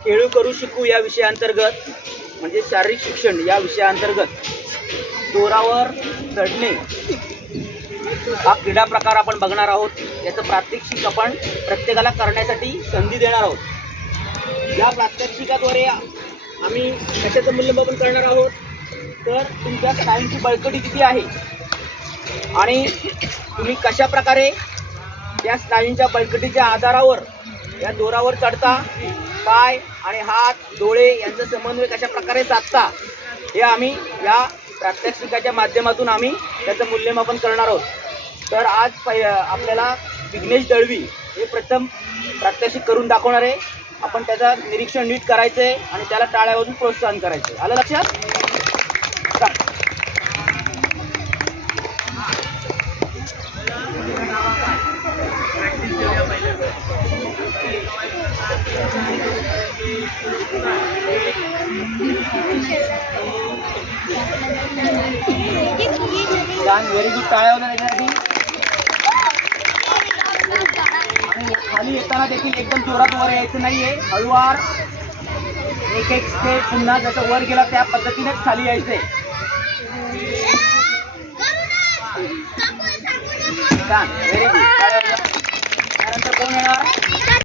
खेळू करू शिकू या विषयाअंतर्गत म्हणजे शारीरिक शिक्षण या विषयाअंतर्गत दोरावर चढणे हा क्रीडा प्रकार आपण बघणार आहोत। याचं प्रात्यक्षिक आपण प्रत्येकाला करण्यासाठी संधी देणार आहोत। या प्रात्यक्षिकाद्वारे आम्ही कशाचं मूल्यमापन करणार आहोत तर तुमच्या स्नायूंची बळकटी किती आहे आणि तुम्ही कशा प्रकारे या स्नायूंच्या बळकटीच्या आधारावर या दोरावर चढता, पाय आणि हात डोळे यांचा समन्वय कशा प्रकारे साधता हे आम्ही या प्रात्यक्षिकाच्या माध्यमातून आम्ही त्याचं मूल्यमापन करणार आहोत। तर आज आपल्याला विघ्नेश दळवी हे प्रथम प्रात्यक्षिक करून दाखवणार आहे। आपण त्याचं निरीक्षण नीट करायचं आहे आणि त्याला टाळ्या वाजवून प्रोत्साहन करायचं आहे। आलं लक्षात? छान, व्हेरी गुड। टाळ्या वाजवून याच्यासाठी। खाली येताना देखील एकदम जोरात वर यायचं नाहीये, हळूवार एक एक स्टेप पुन्हा जसं वर गेला त्या पद्धतीनेच खाली यायचंय। छान, व्हेरी गुड। त्यानंतर कोण येणार?